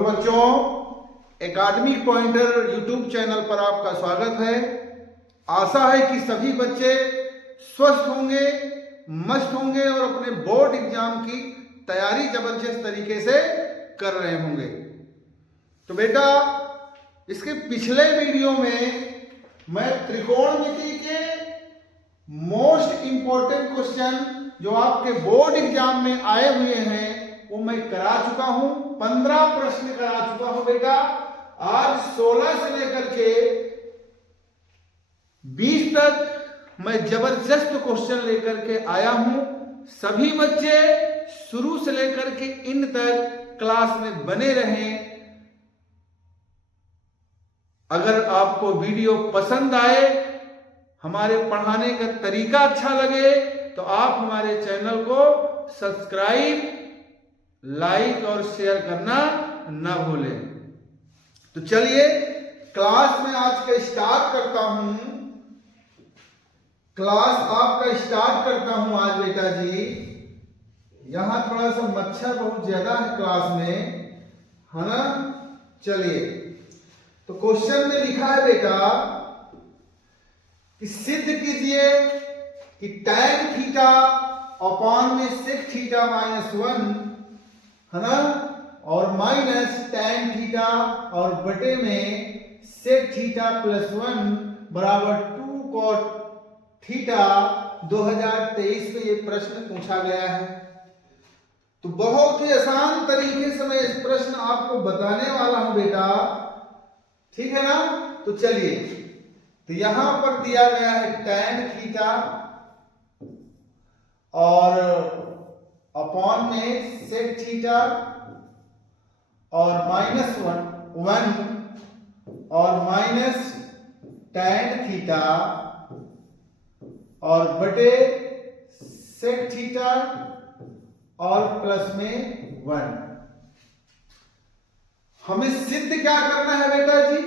Hello बच्चों, academic pointer YouTube channel पर आपका स्वागत है। आशा है कि सभी बच्चे स्वस्थ होंगे, मस्त होंगे और अपने बोर्ड एग्जाम की तैयारी जबरदस्त तरीके से कर रहे होंगे। तो बेटा, इसके पिछले वीडियो में मैं त्रिकोणमिति के मोस्ट इंपॉर्टेंट क्वेश्चन जो आपके बोर्ड एग्जाम में आए हुए हैं वो मैं करा चुका हूं। 15 प्रश्न करा चुका हूं बेटा। आज 16 से लेकर के 20 तक मैं जबरदस्त क्वेश्चन लेकर के आया हूं। सभी बच्चे शुरू से लेकर के इन तक क्लास में बने रहें। अगर आपको वीडियो पसंद आए, हमारे पढ़ाने का तरीका अच्छा लगे, तो आप हमारे चैनल को सब्सक्राइब, लाइक और शेयर करना ना भूलें। तो चलिए क्लास में आज का स्टार्ट करता हूं। क्लास आपका स्टार्ट करता हूं आज बेटा जी। यहां थोड़ा सा मच्छर बहुत ज्यादा है क्लास में, है ना। चलिए, तो क्वेश्चन में लिखा है बेटा कि सिद्ध कीजिए कि tan थीटा अपॉन में sec थीटा -1, है ना, और माइनस tan थीटा और बटे में sec थीटा +1 बराबर 2 cot थीटा 2023 में ये प्रश्न पूछा गया है। तो बहुत ही आसान तरीके से मैं इस प्रश्न आपको बताने वाला हूं बेटा, ठीक है ना। तो चलिए, तो यहां पर दिया गया है tan थीटा और अपॉन में sec थीटा और -1 और माइनस tan थीटा और बटे sec थीटा और प्लस में 1। हमें सिद्ध क्या करना है बेटा जी?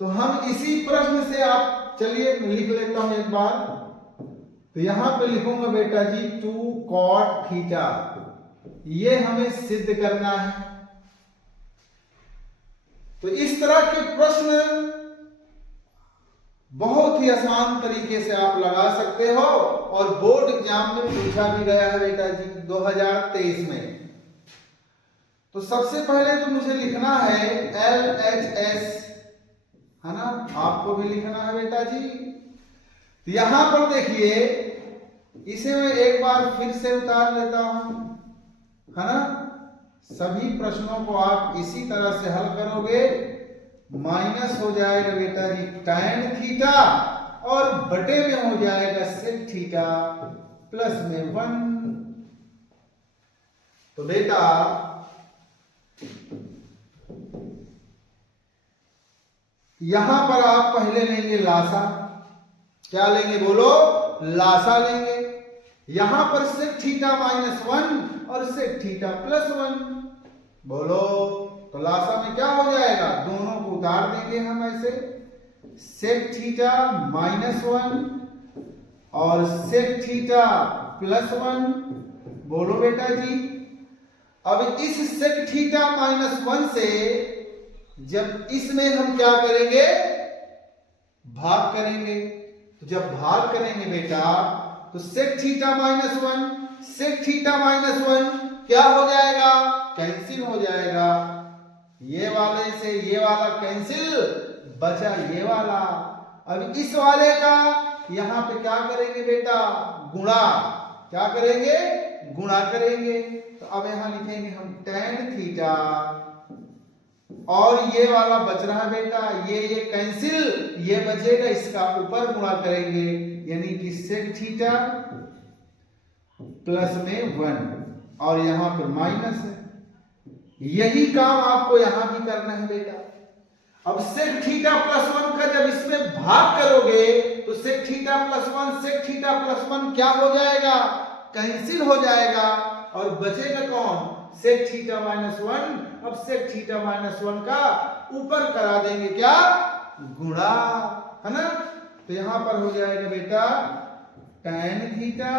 तो हम इसी प्रश्न से आप चलिए लिख लेता हूं एक बार। तो यहां पे लिखूंगा बेटा जी 2 cot थीटा, ये हमें सिद्ध करना है। तो इस तरह के प्रश्न बहुत ही आसान तरीके से आप लगा सकते हो और बोर्ड एग्जाम में पूछा भी गया है बेटा जी 2023 में। तो सबसे पहले तो मुझे लिखना है LHS, है ना, आपको भी लिखना है बेटा जी। तो यहां पर देखिए, इसे मैं एक बार फिर से उतार लेता हूं, है ना। सभी प्रश्नों को आप इसी तरह से हल करोगे। माइनस हो जाएगा बेटा जी tan थीटा और बटे में हो जाएगा sec थीटा प्लस में 1। तो बेटा यहां पर आप पहले लेंगे लासा। क्या लेंगे बोलो? लासा लेंगे। यहां पर sec थीटा -1 और sec थीटा +1, बोलो। तो लासा में क्या हो जाएगा? दोनों को उतार देंगे हम ऐसे। sec थीटा -1 और sec थीटा +1, बोलो बेटा जी। अब इस sec थीटा -1 से जब इसमें हम क्या करेंगे? भाग करेंगे। तो जब भाग करेंगे बेटा, तो sec थीटा -1 sec थीटा -1 क्या हो जाएगा? कैंसिल हो जाएगा। ये वाले से ये वाला कैंसिल, बचा ये वाला। अब इस वाले का यहां पे क्या करेंगे बेटा? गुणा। क्या करेंगे? गुणा करेंगे। तो अब यहां लिखेंगे हम tan थीटा और ये वाला बच रहा है बेटा, ये कैंसिल, ये बचेगा, इसका ऊपर गुणा करेंगे, यानी कि sec थीटा प्लस में 1 और यहां पर माइनस है। यही काम आपको यहां भी करना है बेटा। अब sec थीटा +1 का जब इसमें भाग करोगे तो sec थीटा +1 sec थीटा +1 क्या हो जाएगा? कैंसिल हो जाएगा और बचेगा कौन? sec theta -1। अब sec थीटा -1 का ऊपर करा देंगे क्या? गुणा, है ना। तो यहां पर हो जाएगा बेटा tan थीटा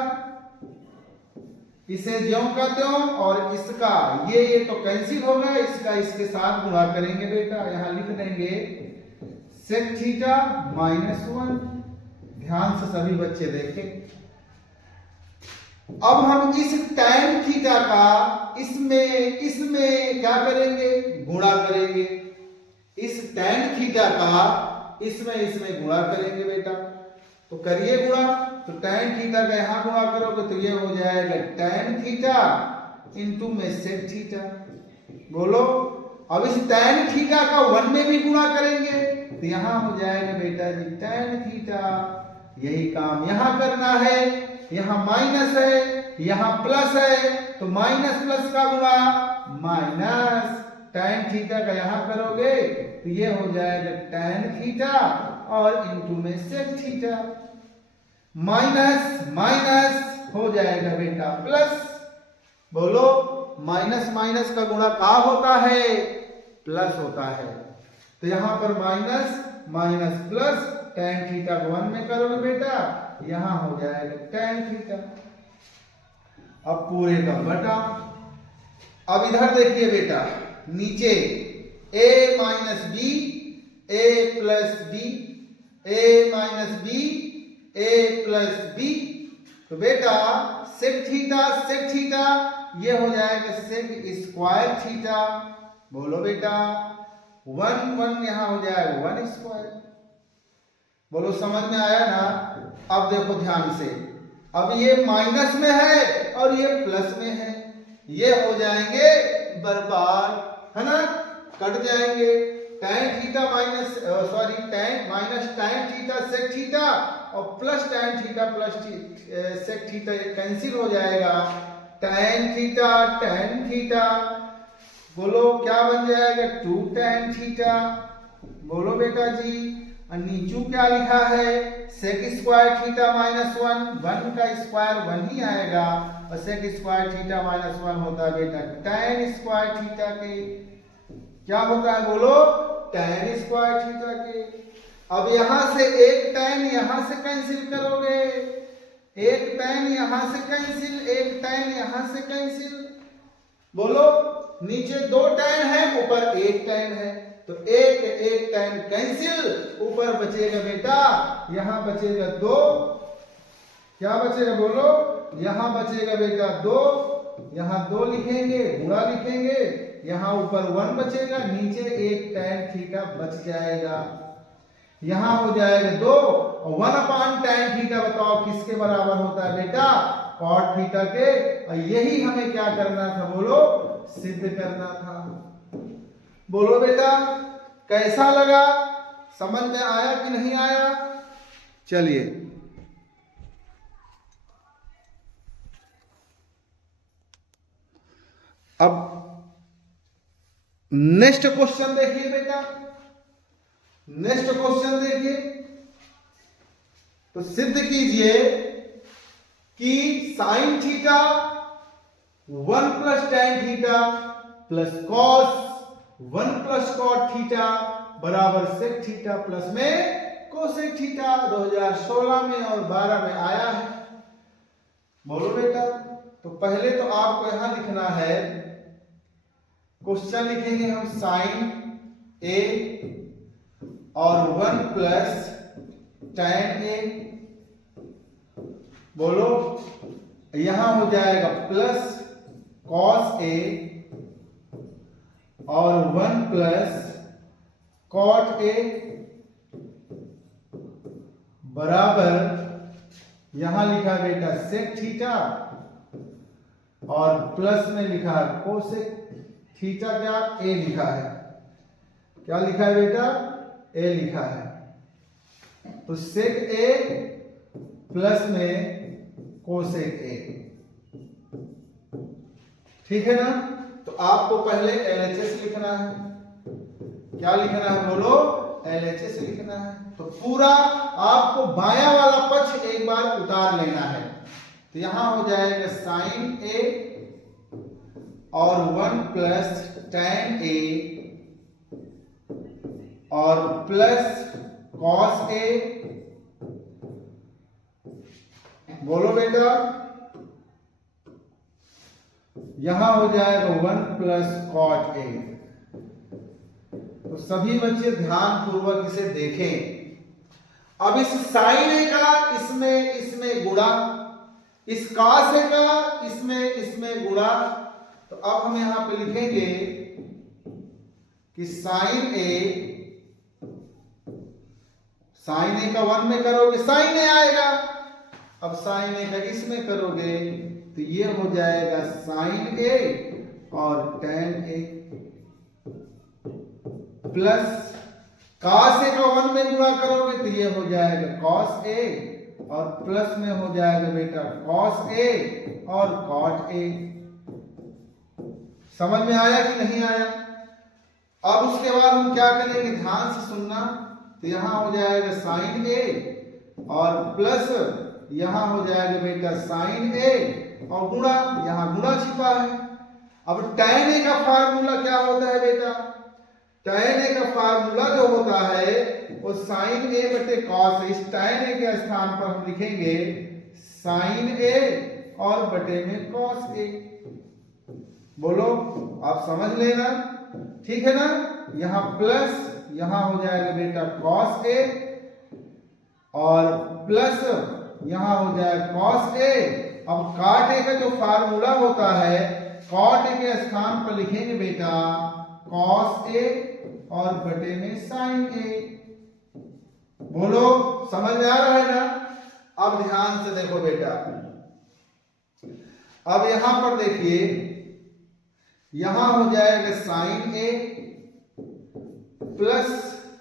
इसे ज्यों का त्यों, और इसका ये तो कैंसिल हो गया, इसका इसके साथ गुणा करेंगे बेटा। यहां लिख देंगे सेक थीटा -1। ध्यान से सभी बच्चे देखें। अब हम इस tan थीटा का इसमें क्या करेंगे, गुणा करेंगे। इस tan थीटा का इसमें गुणा करेंगे बेटा। तो करिए गुणा। तो tan थीटा का यहां गुणा करोगे तो ये हो जाएगा tan थीटा इंटू में सेक थीटा। बोलो। अब इस tan थीटा का 1 में भी गुणा करेंगे तो यहां हो जाएगा बेटा जी tan थीटा। यही काम यहां करना है। यहां माइनस है, यहां प्लस है, तो माइनस प्लस का गुणा माइनस tan थीटा का यहां करोगे तो ये हो जाएगा tan थीटा और इंटू में सेक थीटा। माइनस माइनस हो जाएगा बेटा प्लस। बोलो। माइनस माइनस का गुणा क्या होता है, प्लस होता है। तो यहां पर minus minus plus tan theta को 1 में करोगे बेटा, यहां हो जाएगा tan थीटा। अब पूरे का बटा। अब इधर देखिए बेटा, नीचे a minus B a plus B a minus B a plus B. तो बेटा सेक थीटा ये हो जाएगा सेक स्क्वायर थीटा। बोलो बेटा 1 1 यहां हो जाएगा 1 स्क्वायर। बोलो समझ में आया ना। अब देखो ध्यान से, अब ये माइनस में है और ये प्लस में है, ये हो जाएंगे बर्बाद, है ना, कट जाएंगे। tan theta minus tan theta sec theta और plus tan theta plus sec theta cancel हो जाएगा। tan थीटा बोलो क्या बन जाएगा 2 tan थीटा। बोलो बेटा जी। नीचू क्या लिखा है, सेक स्क्वायर थीटा -1, 1 का स्क्वायर 1 ही आएगा और सेक स्क्वायर थीटा -1 होता है बेटा tan स्क्वायर थीटा के। क्या होता है बोलो, tan स्क्वायर थीटा के। अब यहां से एक tan यहां से कैंसिल करोगे, एक tan यहां से कैंसिल, एक tan यहां से कैंसिल। बोलो नीचे 2 tan है, ऊपर 1 tan है, तो एक tan कैंसिल, ऊपर बचेगा बेटा, यहां बचेगा 2। क्या बचेगा बोलो, यहां बचेगा बेटा 2, यहां 2 लिखेंगे, गुणा लिखेंगे, यहां ऊपर 1 बचेगा, नीचे एक tan थीटा बच जाएगा। यहां हो जाएगा 2 और 1 tan थीटा बताओ किसके बराबर होता है बेटा, cot थीटा के। और यही हमें क्या करना था बोलो, सिद्ध करना था। बोलो बेटा कैसा लगा, समझ में आया कि नहीं आया। चलिए अब नेक्स्ट क्वेश्चन देखिए बेटा। नेक्स्ट क्वेश्चन देखिए, तो सिद्ध कीजिए कि sine theta 1 plus tan theta plus cos 1 plus cot theta बराबर सेक थीटा प्लस में कोसेक थीटा 2016 में और 12 में आया है। बोलो बेटा। तो पहले तो आपको यहां लिखना है, क्वेश्चन लिखेंगे हम साइन ए और 1 प्लस tan ए। बोलो यहां हो जाएगा प्लस कॉस ए और 1 प्लस कॉट ए बराबर यहां लिखा बेटा सेक थीटा और प्लस में लिखा है कोसेक थीटा। क्या ए लिखा है, क्या लिखा है बेटा, ए लिखा है। तो सेक ए प्लस में कोसेक ए, ठीक है ना। तो आपको पहले LHS लिखना है। क्या लिखना है बोलो, LHS लिखना है। तो पूरा आपको बायां वाला पक्ष एक बार उतार लेना है। तो यहां हो जाएगा साइन ए और 1 प्लस tan ए और प्लस कॉस ए। बोलो बेटा यहां हो जाएगा 1 प्लस कॉट ए। तो सभी बच्चे ध्यान पूर्वक इसे देखें। अब इस साइन ए का इसमें गुणा, इस कॉस ए का इसमें गुणा। तो अब हम यहां पे लिखेंगे कि साइन ए का 1 में करोगे साइन ए आएगा। अब साइन ए का इसमें करोगे तो ये हो जाएगा साइन ए और ten A, plus cos A का 1 में गुणा करोगे तो ये हो जाएगा कॉस ए और प्लस में हो जाएगा बेटा कॉस ए और कॉट ए। समझ में आया कि नहीं आया? अब उसके बाद हम क्या करेंगे, ध्यान से सुनना। तो यहां हो जाएगा साइन ए और प्लस यहां हो जाएगा बेटा साइन ए और गुणा, यहां गुणा छिपा है। अब tan a का फार्मूला क्या होता है बेटा? tan a का फार्मूला जो होता है वो साइन ए बटे कॉस। इस tan a के स्थान पर हम लिखेंगे साइन ए और बटे में कॉस ए। बोलो, आप समझ लेना, ठीक है ना? यहां प्लस, यहां हो जाएगा बेटा कॉस ए और प्लस यहां हो जाएगा कॉस ए। अब कॉट ए का जो फार्मूला होता है, कॉट ए के स्थान पर लिखेंगे बेटा कॉस ए और बटे में साइन ए। बोलो, समझ में आ रहा है ना? अब ध्यान से देखो बेटा, अब यहां पर देखिए, यहां हो जाएगा साइन ए प्लस,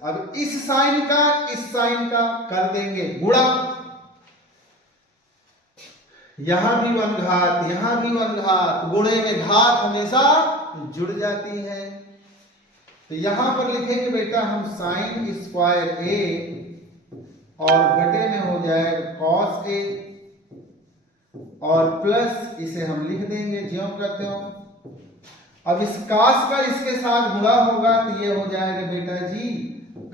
अब इस साइन का इस साइन का कर देंगे गुणा, यहां भी 1 घात यहां भी 1 घात, गुणे में घात हमेशा जुड़ जाती है। तो यहां पर लिखेंगे बेटा हम साइन स्क्वायर ए और बटे में हो जाएगा कॉस ए और प्लस इसे हम लिख देंगे ज्यों करते हो। अब इस कॉस का इसके साथ गुणा होगा तो ये हो जाएगा बेटा जी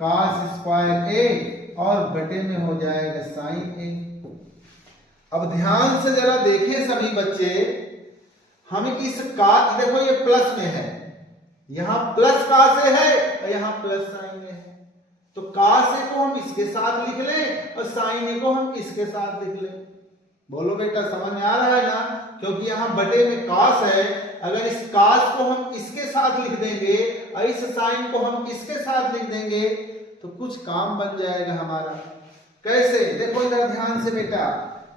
कॉस स्क्वायर ए और बटे में हो जाएगा साइन ए। अब ध्यान से जरा देखें सभी बच्चे, हम इस का देखो ये प्लस में है, यहां प्लस कॉस ए है और यहां प्लस साइन ए है। तो कॉस ए को हम इसके साथ लिख लें और साइन ए को हम इसके साथ लिख लें। बोलो बेटा, समझ में आ रहा है ना? क्योंकि यहां बटे में कॉस है, अगर इस कॉस को हम इसके साथ लिख देंगे और इस साइन को हम इसके साथ लिख देंगे तो कुछ काम बन जाएगा हमारा। कैसे? देखो इधर ध्यान से बेटा,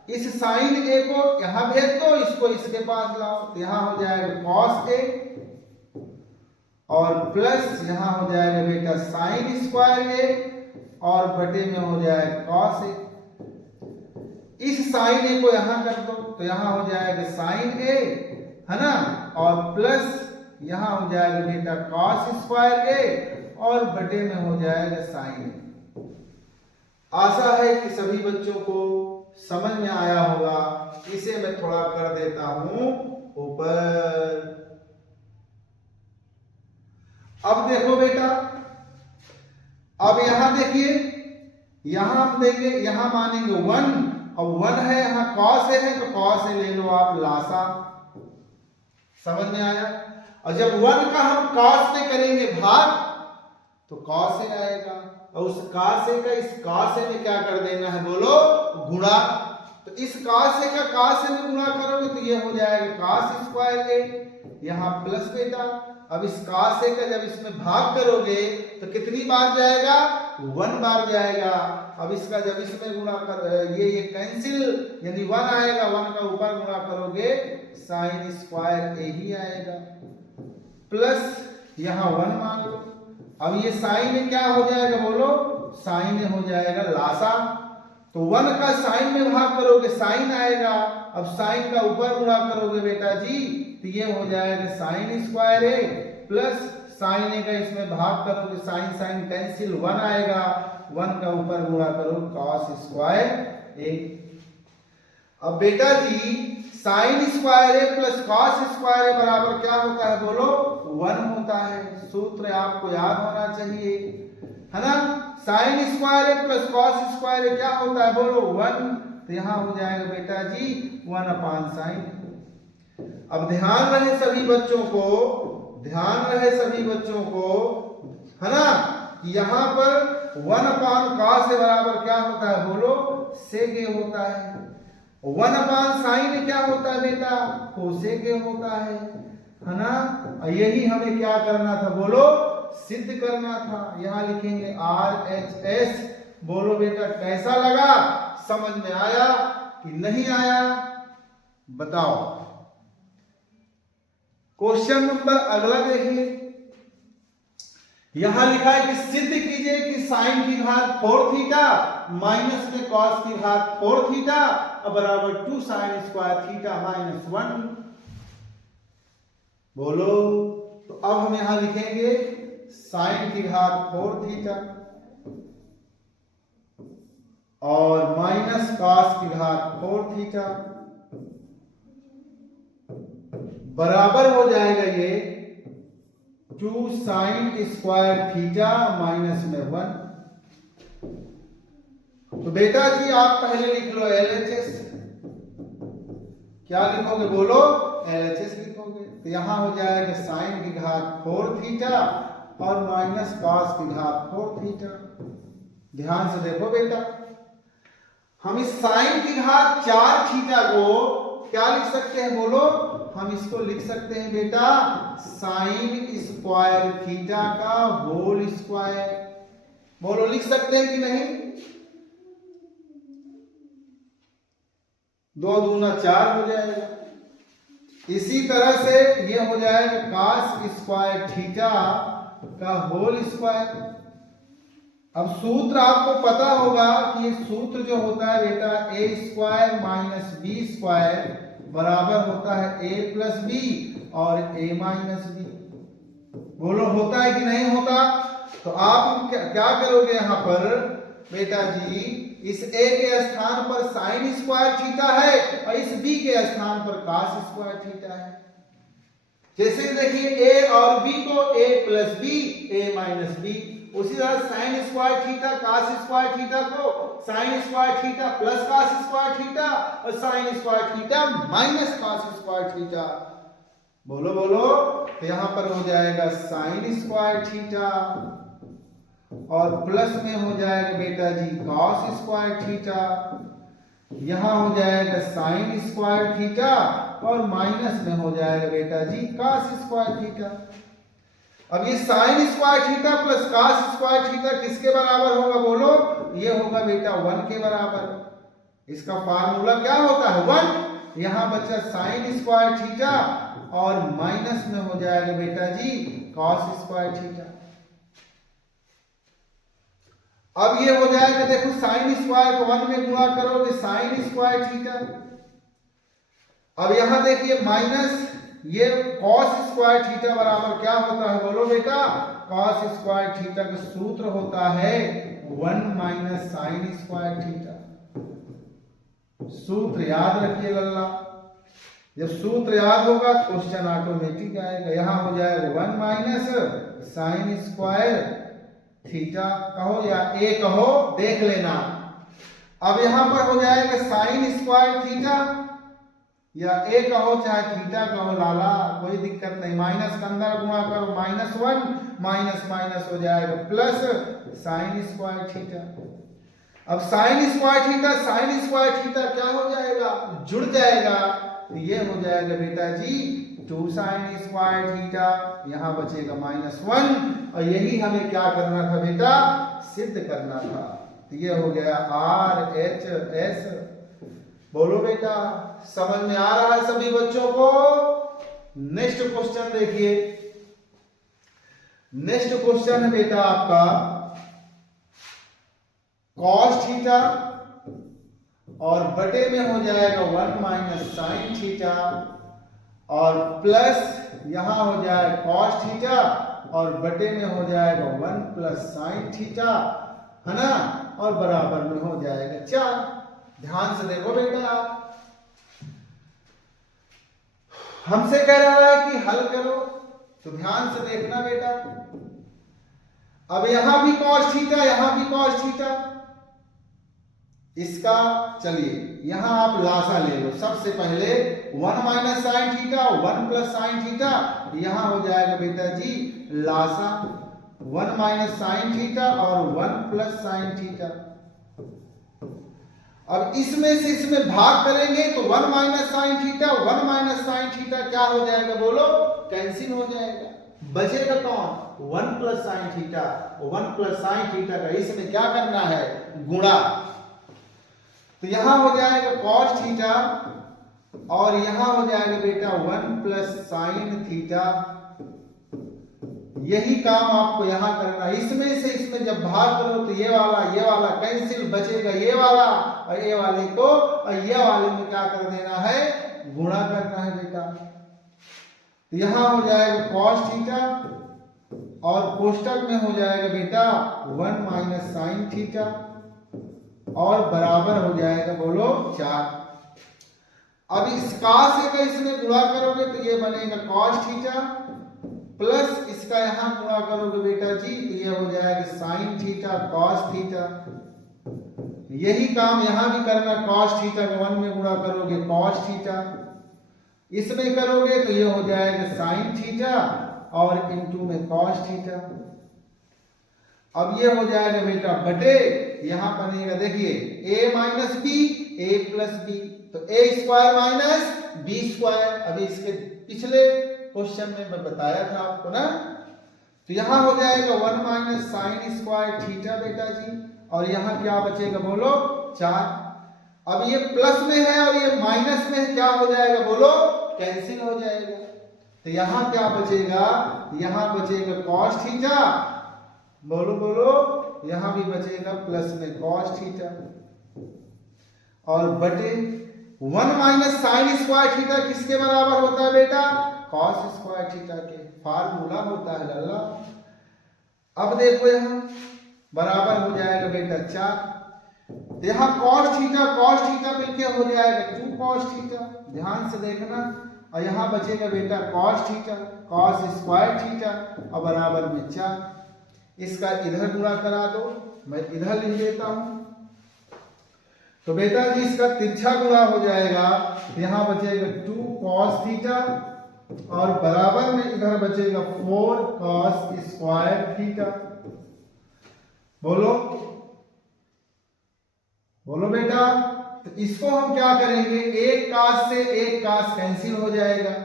इस साइन ए को यहां भेज दो, इसको इसके पास लाओ, तो यहां हो जाएगा कॉस ए और प्लस यहां हो जाएगा बेटा साइन स्क्वायर ए और बटे में हो जाएगा कॉस ए। इस साइन ए को यहां कर दो तो यहां हो जाएगा साइन ए, है ना, और प्लस यहां हो जाएगा बेटा कॉस स्क्वायर ए और बटे में हो जाएगा साइन ए। आशा है कि सभी बच्चों को समझ में आया होगा। इसे मैं थोड़ा कर देता हूं ऊपर। अब देखो बेटा, अब यहां देखिए, यहां हम देंगे, यहां मानेंगे 1 और 1 है, यहां कॉस ए है तो कॉस ए ले लो आप लासा। समझ में आया? और जब 1 का हम कॉस में करेंगे भाग तो कॉस ए आएगा और उस कॉस ए का इस कॉस ए में क्या कर देना है, बोलो, गुणा। तो इस कॉस ए का कॉस ए में गुणा करोगे तो ये हो जाएगा कॉस स्क्वायर ए, यहां प्लस बेटा। अब इस कॉस ए का जब इसमें भाग करोगे तो कितनी बार जाएगा, 1 बार जाएगा। अब इसका जब इसमें गुणा कर ये कैंसिल, यानी 1 आएगा, 1 का ऊपर गुणा करोगे साइन स्क्वायर ए ही आएगा, प्लस यहां 1 मान लो। अब ये साइन में क्या हो जाएगा, बोलो, साइन में हो जाएगा लासा। तो 1 का साइन में भाग करोगे साइन आएगा, अब साइन का ऊपर गुणा करोगे बेटा जी तो ये हो जाएगा साइन स्क्वायर ए प्लस साइन ए का इसमें भाग करोगे साइन साइन कैंसिल, 1 आएगा, 1 का ऊपर गुणा करो कॉस स्क्वायर ए। अब बेटा जी साइन स्क्वायर ए प्लस कॉस स्क्वायर ए बराबर क्या होता है, बोलो, 1 होता है। सूत्र आपको याद होना चाहिए, है ना? साइन स्क्वायर ए प्लस कॉस स्क्वायर ए क्या होता है, बोलो, 1। तो यहां हो जाएगा बेटा जी 1 अपान साइन। अब ध्यान रहे सभी बच्चों को, ध्यान रहे सभी बच्चों को, है ना, कि यहां पर 1 cos से बराबर क्या होता है बोलो, sec a होता है। 1 sin क्या होता है बेटा, cosec a होता है ना। यही हमें क्या करना था बोलो, सिद्ध करना था। यहां लिखेंगे RHS। बोलो बेटा कैसा लगा, समझ में आया कि नहीं आया, बताओ। क्वेश्चन नंबर अगला देखिए, यहां लिखा है कि सिद्ध कीजिए कि साइन की घात 4 थीटा माइनस में कॉस की घात 4 थीटा बराबर 2 साइन स्क्वायर थीटा माइनस 1। बोलो, तो अब हम यहां लिखेंगे साइन की घात 4 थीटा और माइनस कॉस की घात 4 थीटा बराबर हो जाएगा ये 2 साइन स्क्वायर थीटा माइनस में 1। तो बेटा जी आप पहले लिख लो LHS। क्या लिखोगे बोलो, LHS लिखोगे। तो यहां हो जाएगा साइन की घात 4 थीटा और माइनस कॉस की घात 4 थीटा। ध्यान से देखो बेटा, हम इस साइन की घात 4 थीटा को क्या लिख सकते हैं बोलो, हम इसको लिख सकते हैं बेटा साइन स्क्वायर थीटा का होल स्क्वायर। बोलो लिख सकते हैं कि नहीं, 2 दूना 4 हो जाएगा। इसी तरह से ये हो जाएगा cos स्क्वायर थीटा का होल स्क्वायर। अब सूत्र आपको पता होगा कि ये सूत्र जो होता है बेटा a square minus B square बराबर होता है a प्लस बी और a माइनस बी। बोलो होता है कि नहीं होता। तो आप क्या करोगे यहां पर बेटा जी, इस a के स्थान पर साइन स्क्वायर थीटा है और इस b के स्थान पर cos स्क्वायर थीटा है। जैसे देखिए a और b को a plus B a minus B, उसी तरह sine square theta cos square theta को sine square theta plus cos square theta और sine square theta minus cos square theta. बोलो बोलो, तो यहां पर हो जाएगा साइन स्क्वायर थीटा और प्लस में हो जाएगा बेटा जी cos स्क्वायर थीटा। यहां हो जाएगा साइन स्क्वायर थीटा और माइनस में हो जाएगा बेटा जी cos स्क्वायर थीटा। अब ये sign square theta plus cos square theta किसके बराबर होगा बोलो, ये होगा बेटा 1 के बराबर। इसका फार्मूला क्या होता है 1। यहां बचा साइन स्क्वायर थीटा और माइनस में हो जाएगा बेटा जी cos स्क्वायर थीटा। अब ये हो जाएगा, देखो साइन स्क्वायर को 1 में गुणा करोगे साइन स्क्वायर थीटा। अब यहां देखिए माइनस ये cos स्क्वायर थीटा बराबर क्या होता है बोलो बेटा, cos स्क्वायर थीटा का सूत्र होता है 1 माइनस साइन स्क्वायर थीटा। सूत्र याद रखिए लल्ला, जब सूत्र याद होगा क्वेश्चन ऑटोमेटिक आएगा। यहां हो जाएगा 1 माइनस साइन स्क्वायर थीटा कहो या a कहो, देख लेना। अब यहां पर हो जाएगा साइन स्क्वायर थीटा या a कहो चाहे थीटा कहो लाला, कोई दिक्कत नहीं। माइनस का अंदर गुणा करो माइनस 1 माइनस माइनस हो जाएगा प्लस साइन स्क्वायर थीटा। अब sign square theta sine square theta क्या हो जाएगा, जुड़ जाएगा। तो ये हो जाएगा बेटा जी 2 साइन स्क्वायर थीटा, यहां बचेगा -1 और यही हमें क्या करना था बेटा, सिद्ध करना था। तो ये हो गया RHS। बोलो बेटा समझ में आ रहा है सभी बच्चों को। नेक्स्ट क्वेश्चन देखिए, नेक्स्ट क्वेश्चन है बेटा आपका cos थीटा और बटे में हो जाएगा 1 माइनस साइन थीटा और प्लस यहां हो जाएगा cos थीटा और बटे में हो जाएगा 1 प्लस साइन थीटा, है ना, और बराबर में हो जाएगा 4। ध्यान से देखो बेटा, आप हमसे कह रहा है कि हल करो, तो ध्यान से देखना बेटा। अब यहां भी cos थीटा यहां भी cos थीटा, इसका चलिए यहां आप लासा ले लो। सबसे पहले 1 minus sign theta 1 plus sine theta, यहां हो जाएगा बेटा जी लासा 1 माइनस साइन थीटा और 1 प्लस साइन थीटा। अब इसमें से इसमें भाग करेंगे तो 1 minus sign theta 1 minus sine theta क्या हो जाएगा बोलो, कैंसिल हो जाएगा। बचेगा कौन 1 plus sign theta. 1 plus sine theta का इसमें क्या करना है गुणा, तो यहां हो जाएगा cos थीटा और यहां हो जाएगा बेटा 1 प्लस साइन थीटा। यही काम आपको यहां करना है। इसमें से इसमें जब भाग करो तो ये वाला कैंसिल, बचेगा ये वाला और ये वाले को और ये वाले में क्या कर देना है गुणा करना है बेटा। तो यहां हो जाएगा cos थीटा और कोष्टक में हो जाएगा बेटा 1 माइनस साइन थीटा और बराबर हो जाएगा बोलो 4। अब इस cos से इसमें गुणा करोगे तो ये बनेगा cos थीटा प्लस इसका यहां गुणा करोगे बेटा जी तो ये हो जाएगा साइन थीटा cos थीटा। यही काम यहां भी करना, cos थीटा को 1 में गुणा करोगे cos थीटा, इसमें करोगे तो ये हो जाएगा साइन थीटा और इनटू में cos थीटा। अब ये हो जाएगा बेटा बटे यहां बनेगा देखिए a minus B a plus B, तो a square minus B square. अभी इसके पिछले क्वेश्चन में मैं बताया था आपको ना, तो यहां हो जाएगा 1 माइनस साइन स्क्वायर थीटा बेटा जी और यहां क्या बचेगा बोलो 4। अब ये प्लस में है और ये माइनस में है, क्या हो जाएगा बोलो कैंसिल हो जाएगा। तो यहां क्या बचेगा, यहां बचेगा cos थीटा, बोलो बोलो यहां भी बचेगा प्लस में cos थीटा और बटे 1 माइनस साइन स्क्वायर थीटा किसके बराबर होता है बेटा cos स्क्वायर थीटा के, फार्मूला होता है लल्ला। अब देखो यहां बराबर हो जाएगा बेटा 4, यहां cos थीटा मिलके हो जाएगा 2 cos थीटा, ध्यान से देखना। और यहां बचेगा बेटा cos theta cos square theta और बराबर में 4। इसका इधर गुणा करा दो, मैं इधर लिख देता हूं। तो बेटा जी इसका तिरछा गुणा हो जाएगा, यहां बचेगा 2 cos थीटा और बराबर में इधर बचेगा 4 cos स्क्वायर थीटा। बोलो बोलो बेटा। तो इसको हम क्या करेंगे, एक cos से एक cos कैंसिल हो जाएगा,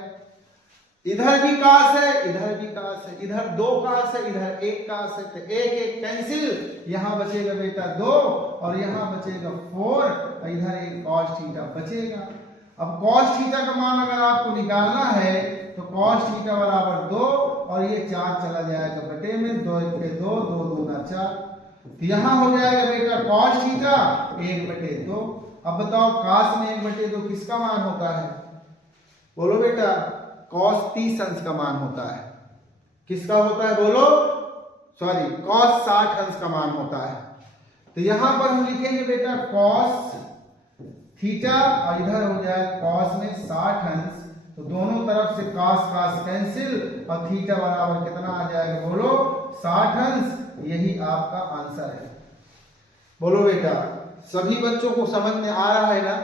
इधर भी cos है इधर भी cos है, इधर 2 cos है इधर 1 cos है, तो एक कैंसिल, यहां बचेगा बेटा 2 और यहां बचेगा 4 और इधर एक cos थीटा बचेगा। अब cos थीटा का मान अगर आपको निकालना है तो cos थीटा बराबर 2 और ये 4 चला जाएगा बटे में, 2 1 के 2 2 दूना 4, तो यहां हो जाएगा बेटा cos थीटा 1 बटे 2। अब बताओ cos में 1 बटे 2 किसका मान होता है, बोलो बेटा cos 30 अंश का मान होता है। किसका होता है बोलो, सॉरी cos 60 अंश का मान होता है। तो यहां पर हम लिखेंगे बेटा cos थीटा और इधर हो जाएगा cos में 60 अंश, तो दोनों तरफ से cos कैंसिल और थीटा बराबर कितना आ जाएगा बोलो 60 अंश। यही आपका आंसर है। बोलो बेटा सभी बच्चों को समझ में आ रहा है ना।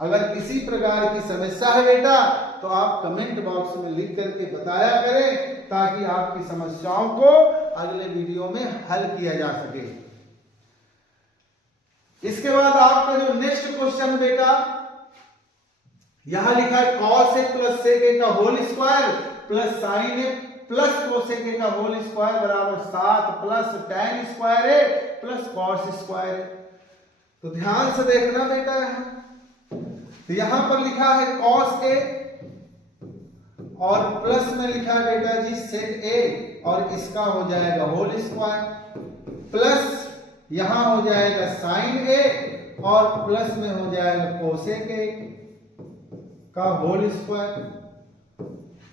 अगर किसी प्रकार की समस्या है बेटा तो आप कमेंट बॉक्स में लिख करके बताया करें ताकि आपकी समस्याओं को अगले वीडियो में हल किया जा सके। इसके बाद आपका जो नेक्स्ट क्वेश्चन बेटा यहां लिखा है cos a plus sec a का whole square plus sin a plus cosec a का होल स्क्वायर बराबर 7 plus tan square a plus cos square a। तो ध्यान से देखना बेटा तो यहां पर लिखा है cos a और प्लस में लिखा है बेटा जी sec a और इसका हो जाएगा होल स्क्वायर प्लस यहां हो जाएगा sin a और प्लस में हो जाएगा cosec a का होल स्क्वायर।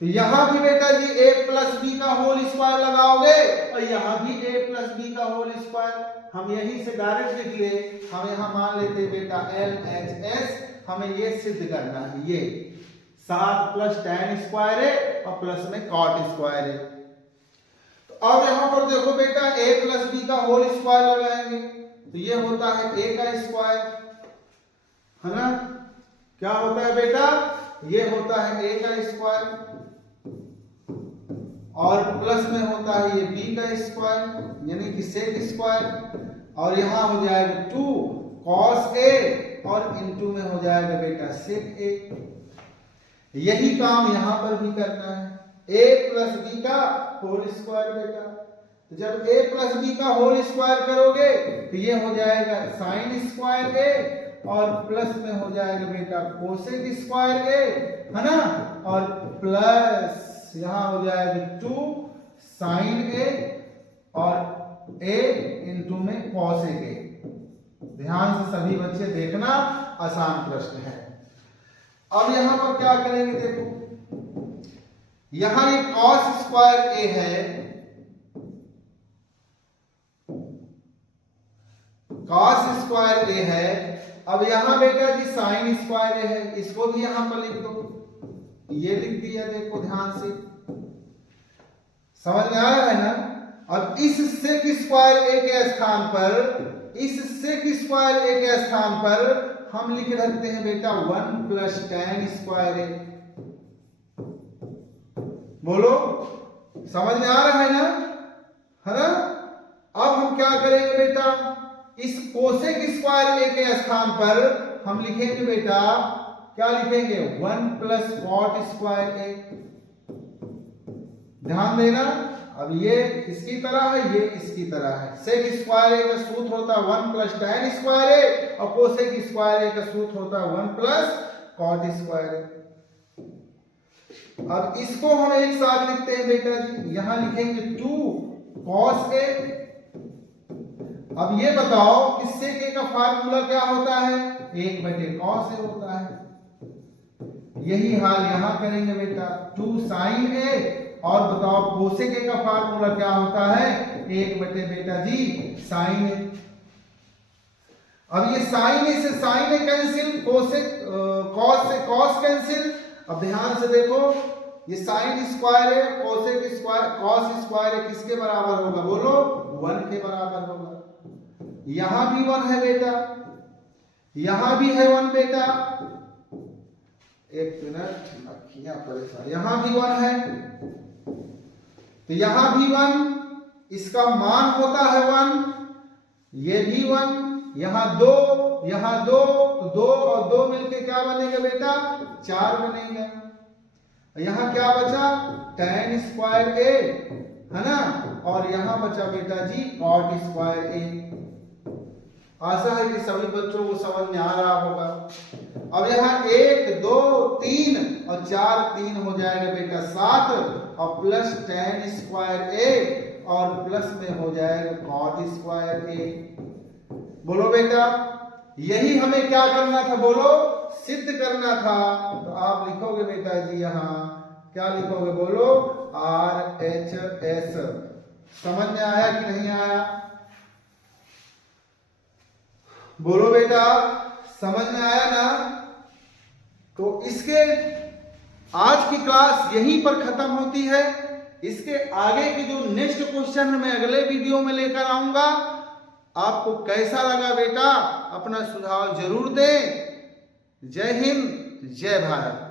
तो यहां भी बेटा जी a प्लस बी का होल स्क्वायर लगाओगे और यहां भी a प्लस बी का होल स्क्वायर। हम यहीं से डायरेक्ट लिख ले, हम यहां मान लेते हैं बेटा LHS, हमें ये सिद्ध करना है, ये 7 प्लस tan स्क्वायर है और प्लस में cot स्क्वायर है। तो अब यहां पर देखो बेटा a प्लस बी का होल स्क्वायर लगाएंगे, तो ये होता है a का स्क्वायर, है ना। क्या होता है बेटा, ये होता है a का स्क्वायर और प्लस में होता है ये b का स्क्वायर यानी कि सेक स्क्वायर, और यहां हो जाएगा 2 cos a और इनटू में हो जाएगा बेटा सेक a। यही काम यहां पर भी करना है, a प्लस b का होल स्क्वायर बेटा। तो जब a प्लस b का होल स्क्वायर करोगे तो ये हो जाएगा साइन स्क्वायर a और प्लस में हो जाएगा बेटा कोसेक स्क्वायर a, है ना, और प्लस यहां हो जाएगा 2 साइन a और a इनटू में कोसेक a। ध्यान से सभी बच्चे देखना, आसान प्रश्न है। अब यहां पर क्या करेंगे, देखो यहां ये cos स्क्वायर a है, cos स्क्वायर a है। अब यहां बेटा जी साइन स्क्वायर a है, इसको भी यहां पर लिख दो, ये लिख दिया, देखो ध्यान से, समझ में आया है ना। अब इस सेक स्क्वायर a के स्थान पर, इस सेक स्क्वायर a के स्थान पर हम लिख रखते हैं बेटा 1 प्लस tan स्क्वायर a। बोलो समझ में आ रहा है ना, है ना। अब हम क्या करेंगे बेटा, इस कोसेक स्क्वायर a के स्थान पर हम लिखेंगे बेटा, क्या लिखेंगे 1 प्लस कॉट स्क्वायर a। ध्यान देना, अब ये इसकी तरह है, ये इसकी तरह है। सेक स्क्वायर a का सूत्र होता है 1 प्लस tan स्क्वायर a और कोसेक स्क्वायर a का सूत्र होता है 1 प्लस कॉट स्क्वायर a। अब इसको हम एक साथ लिखते हैं बेटा जी, यहां लिखेंगे 2 cos a। अब ये बताओ कि सेक a का फार्मूला क्या होता है, 1/cos a होता है। यही हाल यहां करेंगे बेटा, 2 sin a, और बताओ कोसेक a का फार्मूला क्या होता है, 1/बेटा जी sin a। अब ये sin a से sin a cancel, cosec cos से cos कैंसिल। अब ध्यान से देखो, ये sin स्क्वायर है, कोसेक स्क्वायर, cos स्क्वायर है, किसके बराबर होगा, बोलो 1 के बराबर होगा। यहां भी 1 है बेटा, यहां भी है 1 बेटा, एक मिनट अखियां परेशान, यहां भी 1 है, तो यहां भी 1, इसका मान होता है 1, ये भी 1, यहां 2, यहां 2, तो 2 और 2 मिलके क्या बनेगा बेटा, 4 बनेगा। यहां क्या बचा, tan स्क्वायर a, है ना, और यहां बचा बेटा जी cot स्क्वायर a। आशा है कि सभी बच्चों को समझ में आ रहा होगा। अब यहाँ 1 2 3 और 4, 3 हो जाएगा बेटा 7 और प्लस tan स्क्वायर a और प्लस में हो जाएगा cot स्क्वायर a। बोलो बेटा, यही हमें क्या करना था, बोलो सिद्ध करना था। तो आप लिखोगे बेटा जी यहाँ क्या लिखोगे, बोलो RHS। समझ में आया कि नहीं आया, बोलो बेटा, समझ में आया ना। तो इसके आज की क्लास यहीं पर खत्म होती है। इसके आगे के जो नेक्स्ट क्वेश्चन मैं अगले वीडियो में लेकर आऊंगा। आपको कैसा लगा बेटा, अपना सुझाव जरूर दें। जय हिंद, जय भारत।